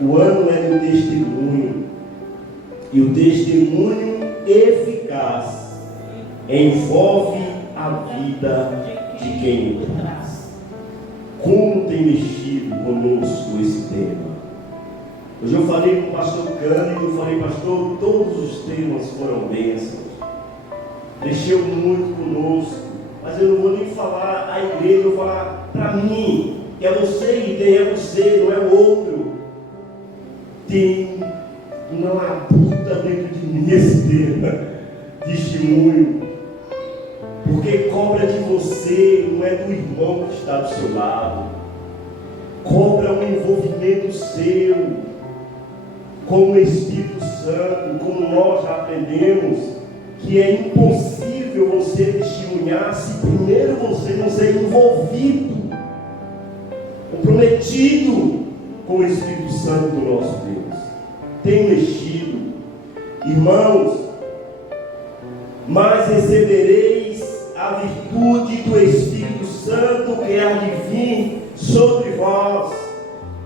O ano é do testemunho. E o testemunho eficaz envolve a vida de quem o traz. Como tem mexido conosco esse tema? Hoje eu falei com o pastor Cândido, eu falei, pastor, todos os temas foram bênçãos. Mexeu muito conosco, mas eu não vou nem falar a igreja, eu vou falar para mim, que é você e tem é você, não é o outro. Tem uma labuta dentro de mim esse tema, testemunho, porque cobra de você, não é do irmão que está do seu lado, cobra um envolvimento seu, com o Espírito Santo, como nós já aprendemos, que é impossível você testemunhar se primeiro você não ser envolvido, comprometido com o Espírito Santo do nosso Deus. Tem mexido, irmãos, mas recebereis a virtude do Espírito Santo que há de vir sobre vós.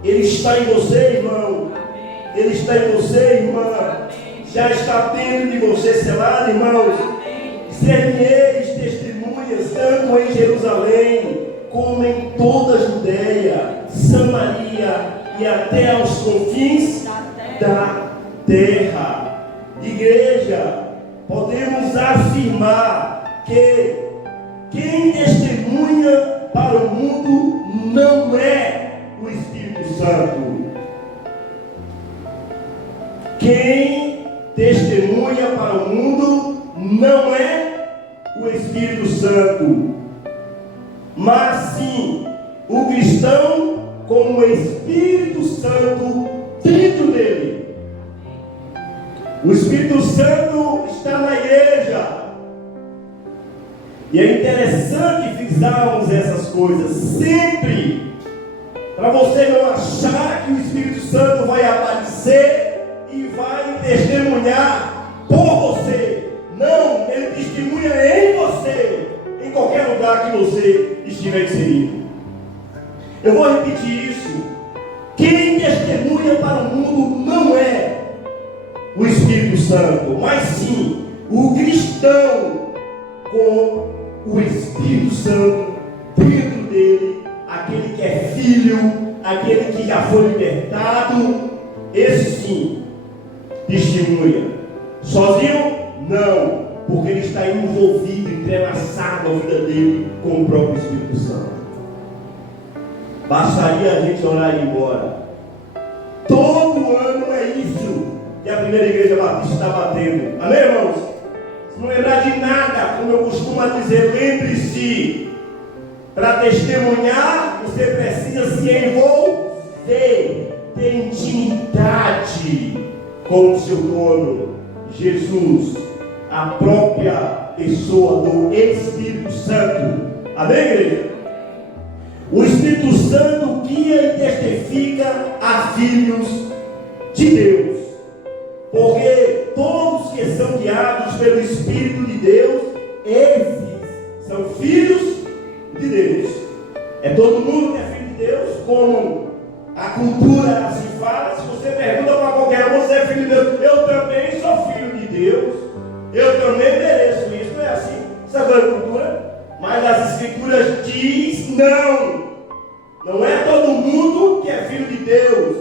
Ele está em você, irmão. Ele está em você, irmã. Já está dentro de você, selado, irmãos. Ser-me-eis testemunhas, tanto em Jerusalém, como em toda a Judeia, Samaria e até aos confins da terra. Igreja, podemos afirmar que quem testemunha para o mundo não é o Espírito Santo. Quem testemunha para o mundo não é o Espírito Santo, mas sim o cristão com o Espírito Santo dentro dele. O Espírito Santo está na igreja. E é interessante frisarmos essas coisas sempre, para você não achar que o Espírito Santo vai aparecer e vai testemunhar por você. Não, ele testemunha em você, em qualquer lugar que você estiver inserido. Eu vou repetir isso. Quem testemunha para o mundo não é o Espírito Santo, mas sim o cristão com o Espírito Santo dentro dele, aquele que é filho, aquele que já foi libertado. Esse sim testemunha. Sozinho? Não, porque ele está envolvido, entrelaçado a vida dele com o próprio Espírito Santo. Bastaria a gente orar e ir embora. Todo ano é isso que a primeira igreja batista está batendo. Amém, irmãos? Se não lembrar de nada, como eu costumo dizer, lembre-se, para testemunhar, você precisa se envolver, ter intimidade com o seu dono, Jesus, a própria pessoa do Espírito Santo. Amém, igreja? O Espírito Santo guia e testifica a filhos de Deus, porque todos que são guiados pelo Espírito de Deus, esses são filhos de Deus. É todo mundo que é filho de Deus, como a cultura assim fala. Se você pergunta para qualquer um, você é filho de Deus. Eu também sou filho de Deus, eu também mereço isso. Não é assim? Sabe a cultura? Mas as escrituras diz não é todo mundo que é filho de Deus.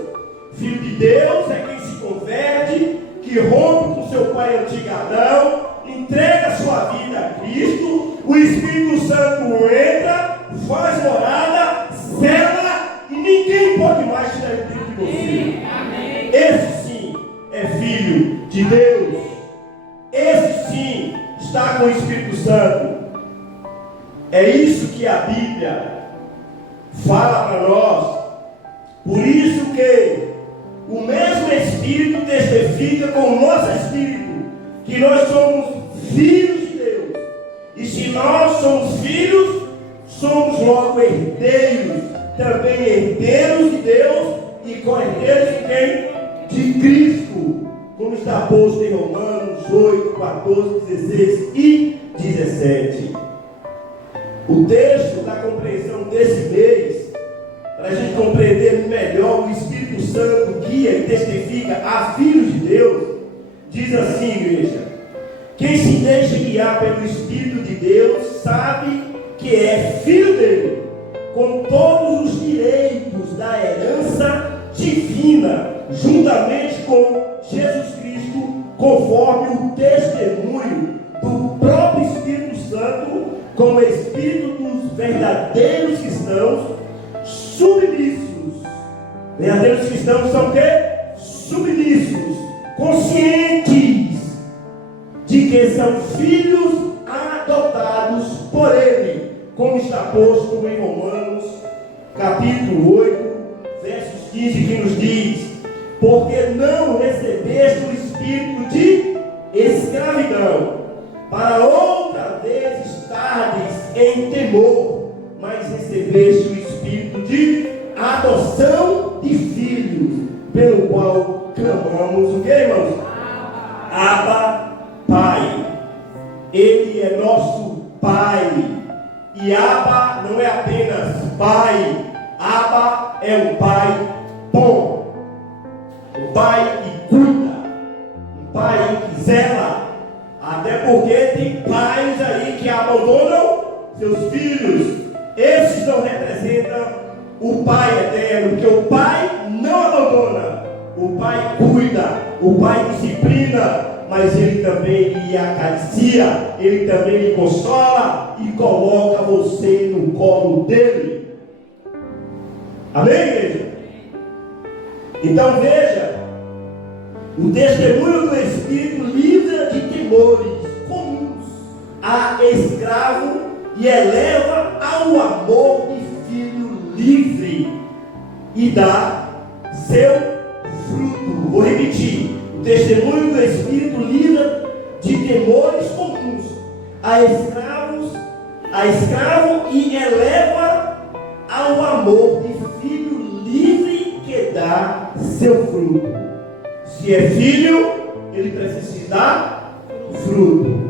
Filho de Deus é quem se converte, que rompe com seu pai antigadão, entrega sua vida a Cristo, o Espírito Santo entra, faz morada, sela, e ninguém pode mais tirar ele dentro de você. Amém. Esse sim é filho de Deus. Esse sim está com o Espírito Santo. É isso que a Bíblia fala para nós. Por isso que o mesmo Espírito testifica com o nosso Espírito que nós somos filhos de Deus. E se nós somos filhos, somos logo herdeiros, também herdeiros de Deus e co-herdeiros de quem? De Cristo, como está posto em Romanos 8, 14, 16 e 17. O texto da compreensão desse mês, para a gente compreender melhor o Espírito Santo guia e testifica a filhos de Deus, diz assim, igreja: quem se deixa guiar pelo Espírito de Deus sabe que é filho dele, com todos os direitos da herança divina, juntamente com Jesus Cristo, conforme o testemunho do próprio Espírito Santo, como Espírito dos verdadeiros cristãos submissos. Verdadeiros cristãos são o quê? Submissos, conscientes de que são filhos adotados por Ele, como está posto em Romanos, capítulo 8, versos 15, que nos diz: porque não recebeste o espírito de escravidão, para outra vez estardes em temor, mas recebeste o espírito de adoção de filhos, pelo qual clamamos o que, irmãos? Abba, Pai. Ele é nosso Pai. E Abba não é apenas Pai. Abba é um Pai bom, um Pai que cuida, um Pai que zela. Até porque tem pais aí que abandonam seus filhos. Esses não representam o Pai eterno, porque o Pai não abandona, o Pai cuida, o Pai disciplina, mas Ele também lhe acaricia, Ele também lhe consola e coloca você no colo dele. Amém, igreja? Então veja, o testemunho do Espírito livra de temores comuns a escravo e eleva ao amor de filho livre e dá seu fruto. Vou repetir: o testemunho do Espírito livra de temores comuns a escravo e eleva ao amor de filho livre que dá seu fruto. Se é filho, ele precisa dar fruto.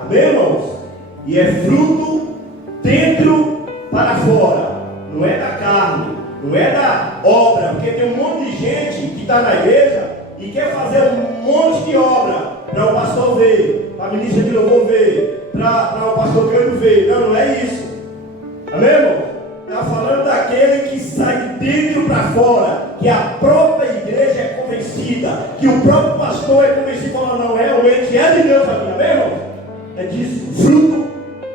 Amém, irmãos? E é fruto dentro para fora. Não é da carne, não é da obra. Porque tem um monte de gente que está na igreja e quer fazer um monte de obra para o pastor ver, para a ministra de louvor ver, para o pastor Cândido ver. Não, não é isso. Amém, irmão? Está falando daquele que sai de dentro para fora, que a própria igreja é convencida, que o próprio pastor é convencido, fala: não, realmente é de Deus aqui. Amém, irmão? É disso, fruto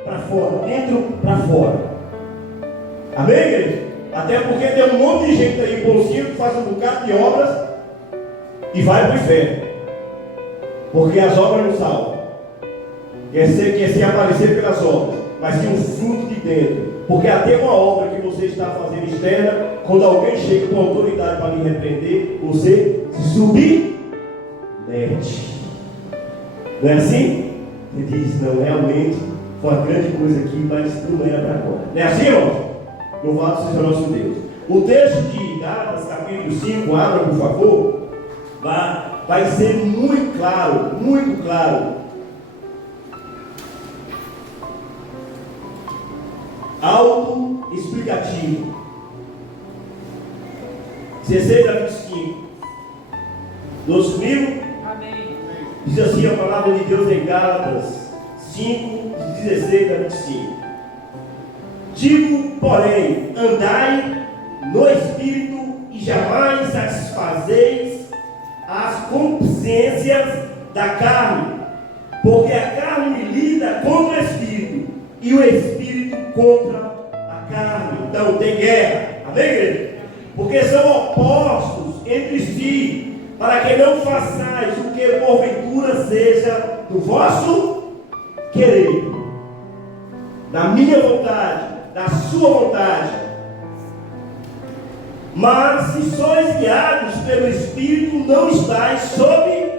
para fora, dentro para fora. Amém, igreja? Até porque tem um monte de gente aí, bonzinho, que faz um bocado de obras e vai para o inferno, porque as obras não salvam. Quer se aparecer pelas obras, mas tem um fruto de dentro. Porque até uma obra que você está fazendo externa, quando alguém chega com autoridade para lhe repreender, você se submete. Não é assim? Você diz: não, realmente foi uma grande coisa aqui, mas não era para agora. Não é assim, irmãos? Louvado seja o nosso Deus. O texto de Gálatas, capítulo 5, abra por favor, vai ser muito claro, muito claro. Auto-explicativo. 16 a 25. 12.000? Amém. Diz assim a palavra de Deus em Gálatas 5, 16 a 25. Digo, porém, andai no Espírito e jamais satisfazeis as concupiscências da carne, porque a carne milita contra o Espírito e o Espírito contra a carne. Então tem guerra. Amém, igreja? Porque são opostos entre si, para que não façais o que porventura seja do vosso querer, da minha vontade, da sua vontade. Mas se sois guiados pelo Espírito, não estáis sob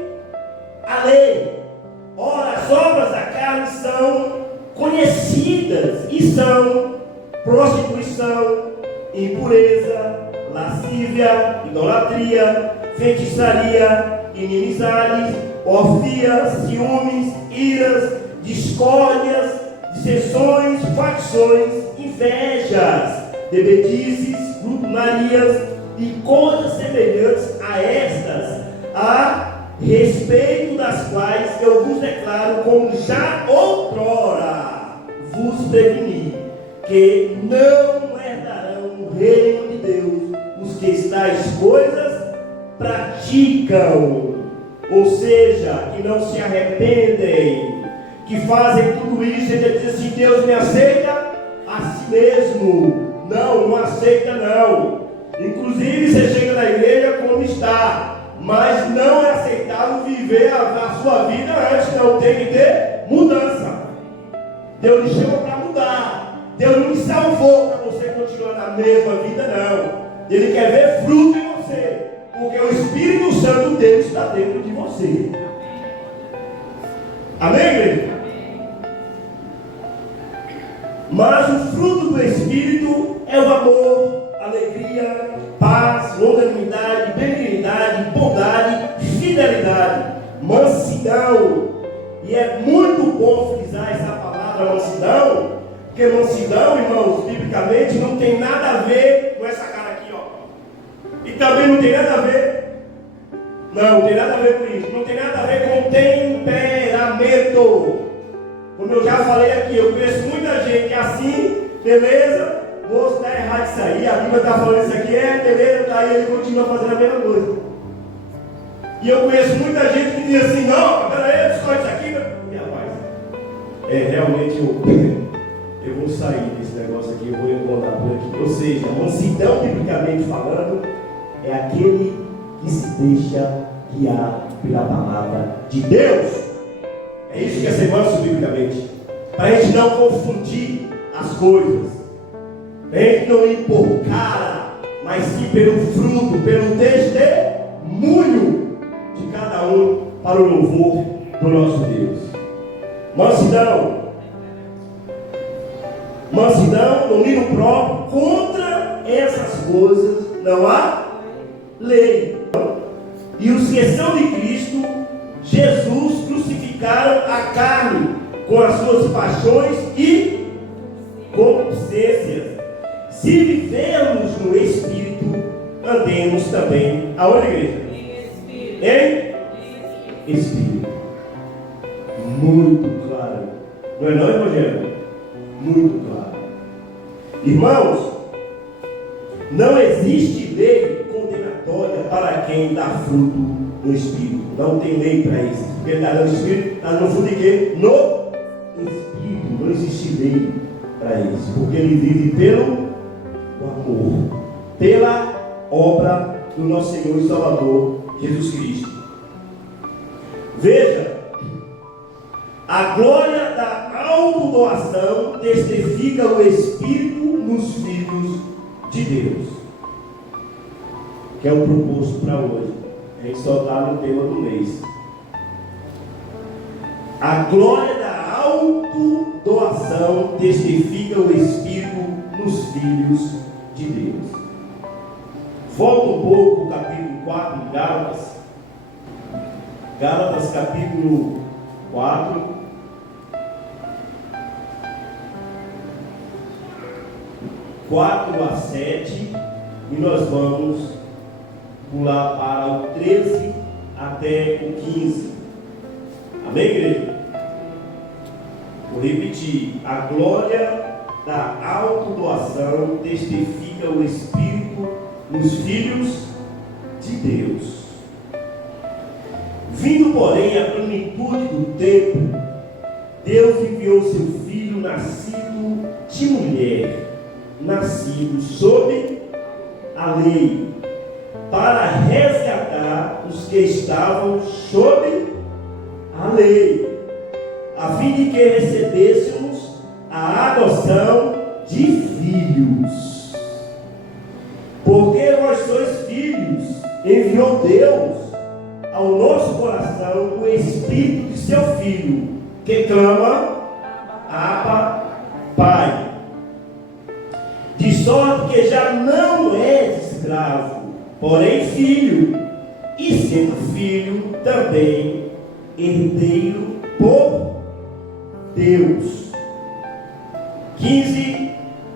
a lei. Ora, as obras da carne são conhecidas e são prostituição, impureza, lascívia, idolatria, feitiçaria, inimizades, orgias, ciúmes, iras, discórdias, dissensões, facções, invejas, bebedices, glutonarias e coisas semelhantes a eu vos declaro, como já outrora vos preveni, que não herdarão o reino de Deus os que tais coisas praticam, ou seja, que não se arrependem, que fazem tudo isso. Ele diz assim: Deus me aceita a si mesmo. Não aceita não. Inclusive você chega na igreja como está, mas não é aceitável viver a sua vida antes. Não, tem que ter mudança. Deus lhe chama para mudar. Deus não lhe salvou para você continuar na mesma vida, não. Ele quer ver fruto em você, porque o Espírito Santo dele está dentro de você. Amém, igreja? Mas o fruto do Espírito é o amor, alegria, paz, longanimidade, benignidade, bondade, fidelidade, mansidão. E é muito bom frisar essa palavra mansidão, porque mansidão, irmãos, biblicamente não tem nada a ver com essa cara aqui, ó. E também não tem nada a ver, não tem nada a ver com isso, não tem nada a ver com temperamento. Como eu já falei aqui, eu conheço muita gente assim, beleza, moço, está errado isso aí, a Bíblia está falando isso aqui, beleza, está aí, ele continua fazendo a mesma coisa. E eu conheço muita gente que diz assim: não, peraí, eu discordo isso aqui, e rapaz, realmente eu vou sair desse negócio aqui, eu vou enrolar por aqui. Ou seja, mansidão, biblicamente falando, é aquele que se deixa guiar pela palavra de Deus. É isso que é ser manso biblicamente. Para a gente não confundir as coisas. Para a gente não ir por cara, mas sim pelo fruto, pelo testemunho de cada um para o louvor do nosso Deus. Mansidão. Mansidão, domínio próprio. Contra essas coisas não há lei. E os que são de Cristo Jesus crucificaram a carne com as suas paixões e concupiscências. Se vivermos no Espírito, andemos também. Aonde, igreja? Em Espírito. Muito claro. Não é não, Evangelho? Muito claro. Irmãos, não existe lei condenatória para quem dá fruto no Espírito. Não tem lei para isso. Porque ele está dando Espírito, está dando fruto de quê? No Espírito. Não existe lei para isso. Porque ele vive pelo amor, pela obra do nosso Senhor e Salvador Jesus Cristo. Veja, a glória da autodoação testifica o Espírito nos filhos de Deus, que é o proposto para hoje. A gente só está no tema do mês. A glória da autodoação testifica o Espírito nos filhos de Deus. Volta um pouco o capítulo 4 de Gálatas. Gálatas capítulo 4. A 7. E nós vamos pular para o 13 até o 15. Amém, igreja? Vou repetir. A glória da autodoação testifica o Espírito nos filhos de Deus. Vindo, porém, a plenitude do tempo, Deus enviou seu Filho, nascido de mulher, nascido sob a lei, para resgatar os que estavam sob a lei, a fim de que recebêssemos a adoção de filhos. Porque vós sois filhos, enviou Deus ao nosso coração o Espírito de seu Filho, que clama: Abba, Pai. De sorte que já não és escravo, porém filho, e sendo filho, também herdeiro por Deus. 15,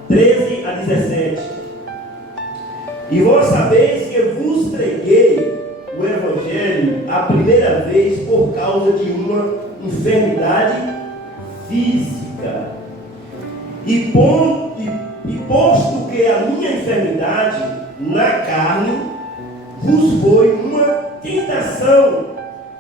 13 a 17. E vós sabeis que vos preguei o Evangelho, a primeira vez por causa de uma enfermidade física. E posto que a minha enfermidade na carne vos foi uma tentação,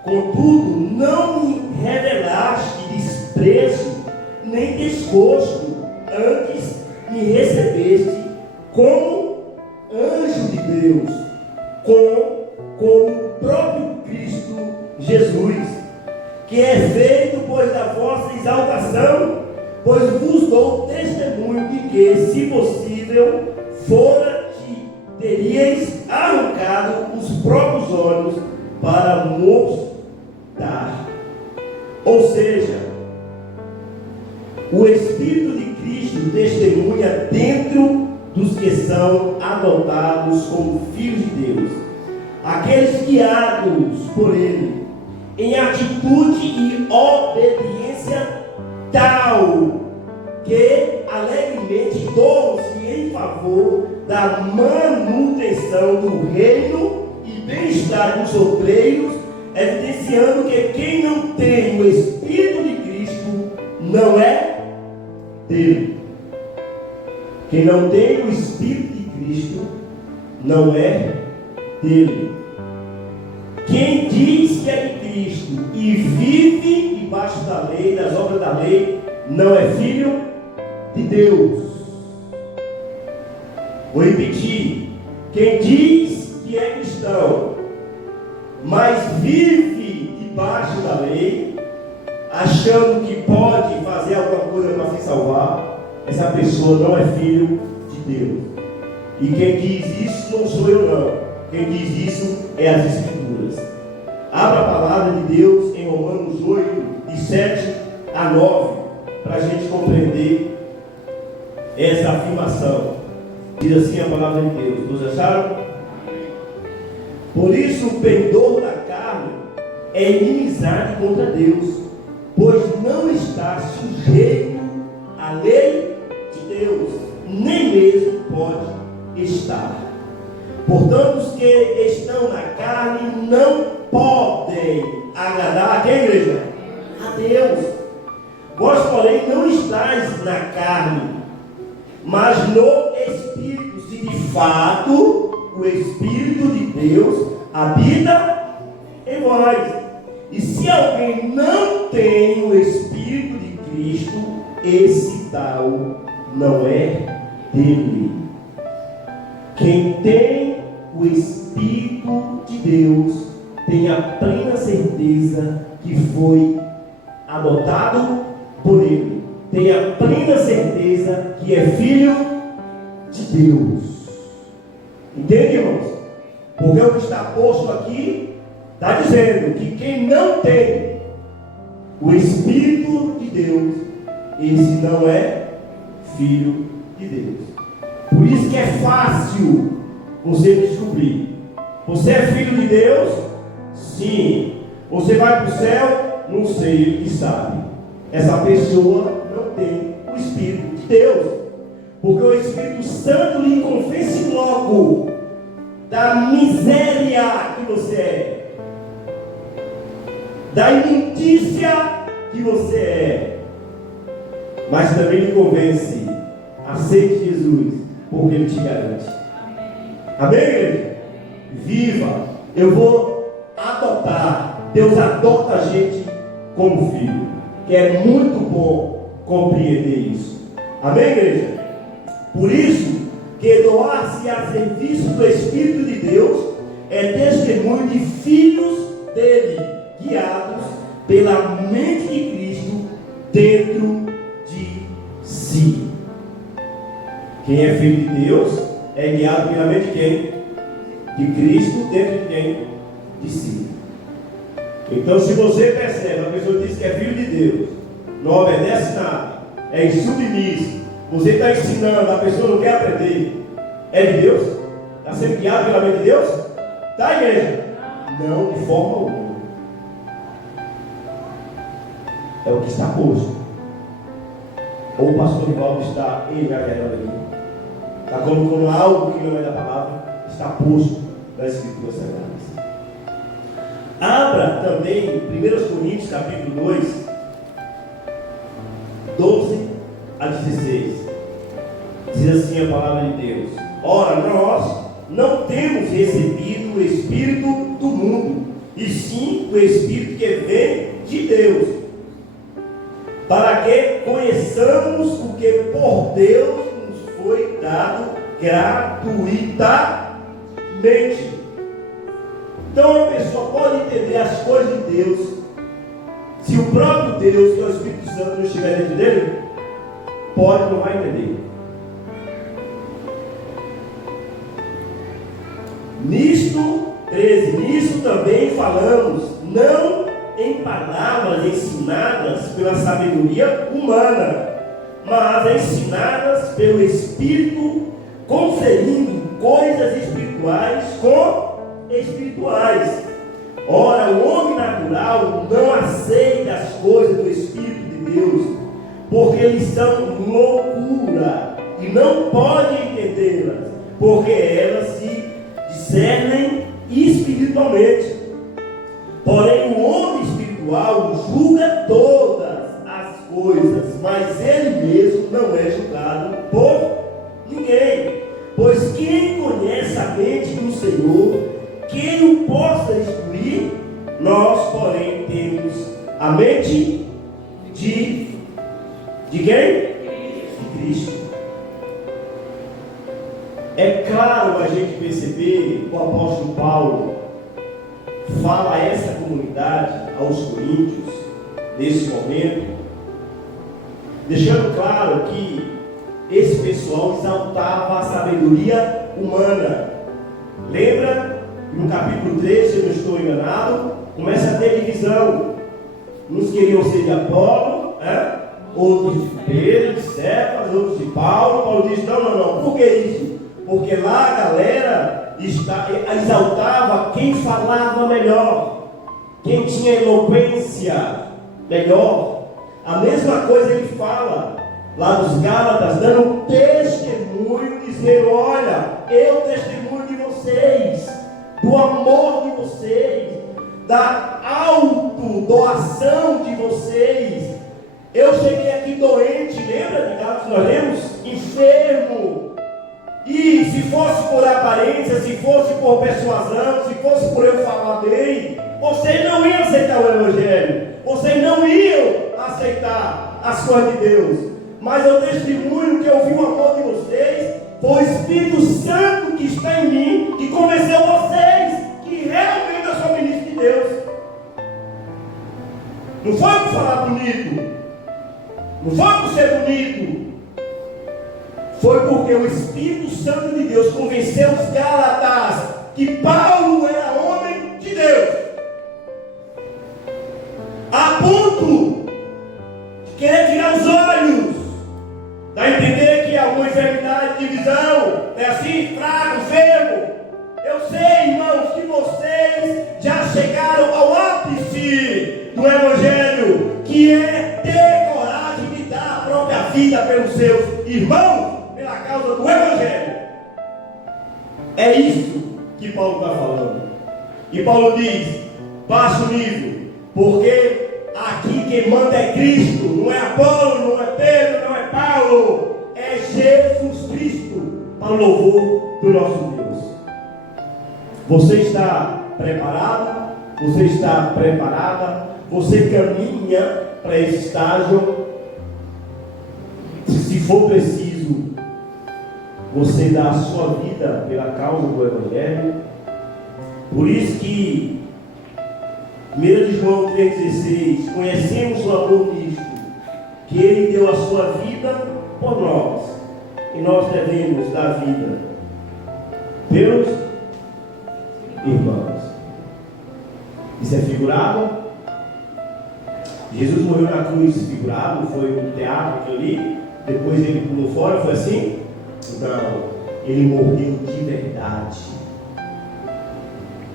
contudo não me revelaste desprezo nem desgosto, antes me recebeste como anjo de Deus, com o próprio Cristo Jesus, que é feito pois da vossa exaltação, pois vos dou testemunho de que, se possível, fora que teríeis arrancado os próprios olhos para mostrar. Ou seja, o Espírito de Cristo testemunha dentro dos que são adotados como filhos de Deus, aqueles guiados por Ele, em atitude e obediência tal que alegremente doam-se em favor da manutenção do reino e bem-estar dos obreiros, evidenciando que quem não tem o Espírito de Cristo não é dele. Quem não tem o Espírito de Cristo não é dele. Quem diz que é de Cristo e vive debaixo da lei, das obras da lei, não é filho de Deus. Vou repetir. Quem diz que é cristão, mas vive debaixo da lei, achando que pode fazer alguma coisa para se salvar, essa pessoa não é filho de Deus. E quem diz isso não sou eu não. Quem diz isso é as Escrituras. Abra a palavra de Deus em Romanos 8, de 7 a 9, para a gente compreender essa afirmação. Diz assim a palavra de Deus. Todos acharam? Por isso o pendor da carne é inimizade contra Deus, pois não está sujeito à lei de Deus, nem mesmo pode estar. Portanto, os que estão na carne não podem agradar a quem, igreja? A Deus. Vós, porém, não estáis na carne, mas no Espírito, se de fato o Espírito de Deus habita em vós. E se alguém não tem o Espírito de Cristo, esse tal não é dele. Quem tem o Espírito de Deus tem a plena certeza que foi adotado por Ele. Tem a plena certeza que é filho de Deus. Entende, irmãos? Porque o que está posto aqui está dizendo que quem não tem o Espírito de Deus, esse não é filho de Deus. Por isso que é fácil você descobrir. Você é filho de Deus? Sim. Você vai para o céu? Não sei, ele sabe. Essa pessoa não tem o Espírito de Deus. Porque o Espírito Santo lhe convence logo da miséria que você é, da imundícia que você é, mas também lhe convence: aceite Jesus, porque Ele te garante. Amém, igreja? Viva! Eu vou adotar. Deus adota a gente como filho, que é muito bom compreender isso. Amém, igreja? Por isso que doar-se a serviço do Espírito de Deus é testemunho de filhos dele, guiados pela mente de Cristo dentro de si. Quem é filho de Deus é guiado pela mente de quem? De Cristo dentro de quem? De si. Então, se você percebe, a pessoa diz que é filho de Deus, não obedece nada, é insubmisso, você está ensinando, a pessoa não quer aprender, é de Deus? Está sendo guiado pela mente de Deus? Tá, igreja? Não, de forma alguma. É o que está posto. Ou o pastor Rivaldo está exagerando aqui. Está colocando algo que não é da palavra, está posto nas Escrituras Sagradas. Abra também em 1 Coríntios capítulo 2, 12 a 16. Diz assim a palavra de Deus: ora, nós não temos recebido o Espírito do mundo, e sim o Espírito que vem de Deus, para que conheçamos o que por Deus nos foi dado gratuitamente. Então a pessoa pode entender as coisas de Deus se o próprio Deus, que é o Espírito Santo, não estiver dentro dele? Pode, não vai entender. Nisto, 13, nisso também falamos, não em palavras ensinadas pela sabedoria humana, mas ensinadas pelo Espírito, conferindo coisas espirituais com espirituais. Ora, o homem natural não aceita as coisas do Espírito de Deus, porque eles são loucura, e não pode entendê-las, porque elas se discernem espiritualmente. Porém, o homem espiritual julga todas as coisas, mas ele mesmo não é julgado por ninguém. Pois quem conhece a mente do Senhor, quem o possa instruir? Nós, porém, temos a mente de quem? De Cristo. É claro a gente perceber que o apóstolo Paulo fala a essa comunidade, aos coríntios, nesse momento, deixando claro que esse pessoal exaltava a sabedoria humana. Lembra? No capítulo 3, se eu não estou enganado, começa a ter divisão. Uns queriam ser de Apolo, outros de Pedro, de Cefas, outros de Paulo. Paulo diz: não. Por que isso? Porque lá a galera exaltava quem falava melhor, quem tinha eloquência melhor. A mesma coisa ele fala lá dos Gálatas, dando testemunho, dizendo: olha, eu testemunho de vocês, do amor de vocês, da autodoação de vocês. Eu cheguei aqui doente, lembra de Gálatas? Nós lemos? Enfermo. E se fosse por aparência, se fosse por persuasão, se fosse por eu falar bem, vocês não iam aceitar o Evangelho, vocês não iam aceitar as coisas de Deus. Mas eu testemunho que eu vi o amor de vocês, foi o Espírito Santo que está em mim, que convenceu vocês que realmente eu sou ministro de Deus. Não foi por falar bonito, não foi por ser bonito, foi porque o Espírito Santo de Deus convenceu os Gálatas que Paulo era homem de Deus, a ponto de querer tirar os olhos, dá a entender que alguma enfermidade, divisão, é assim, fraco, enfermo. Eu sei, irmãos, que vocês já chegaram ao ápice do Evangelho, que é ter coragem de dar a própria vida pelos seus irmãos, pela causa do Evangelho. É isso que Paulo está falando. E Paulo diz: baixo nível, porque aqui quem manda é Cristo, não é Apolo, não é Pedro, não é Paulo, é Jesus Cristo, para o louvor do nosso Deus. Você está preparado? Você está preparada? Você caminha para esse estágio? Se for preciso, você dá a sua vida pela causa do Evangelho. Por isso que 1 João 3,16, conhecemos o amor nisto, que Ele deu a sua vida por nós, e nós devemos dar vida pelos irmãos. Isso é figurado? Jesus morreu na cruz figurado, foi um teatro ali, depois ele pulou fora, foi assim? Não, ele morreu de verdade.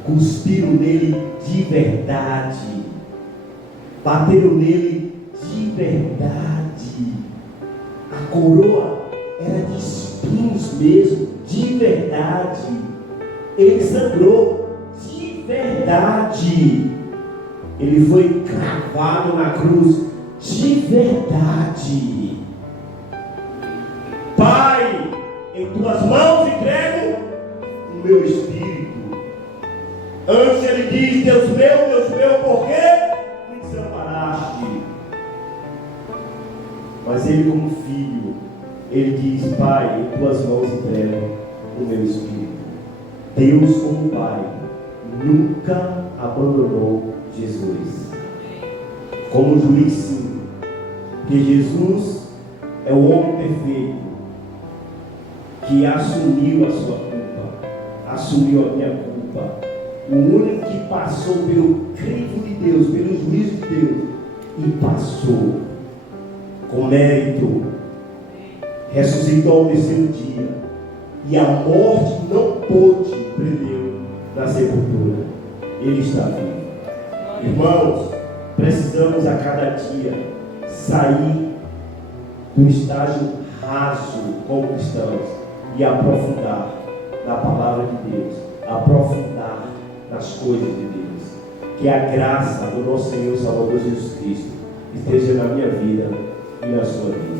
Cuspiram nele de verdade, bateram nele de verdade. A coroa era de espinhos mesmo, de verdade. Ele sangrou de verdade. verdade. Ele foi cravado na cruz de verdade. Pai, em tuas mãos entrego o meu espírito. Antes ele diz: Deus meu, por que me desamparaste? Mas ele, como filho, ele diz: Pai, em tuas mãos entrego o meu espírito. Deus, como Pai, nunca abandonou Jesus. Como juiz, sim, porque Jesus é o homem perfeito que assumiu a sua culpa, assumiu a minha culpa. O único que passou pelo crivo de Deus, pelo juízo de Deus, e passou com mérito, ressuscitou ao terceiro dia, e a morte não pôde prendê-lo na sepultura. Ele está vivo. Irmãos, precisamos a cada dia sair do estágio raso como cristãos e aprofundar na palavra de Deus, aprofundar nas coisas de Deus. Que a graça do nosso Senhor e Salvador Jesus Cristo esteja na minha vida e na sua vida.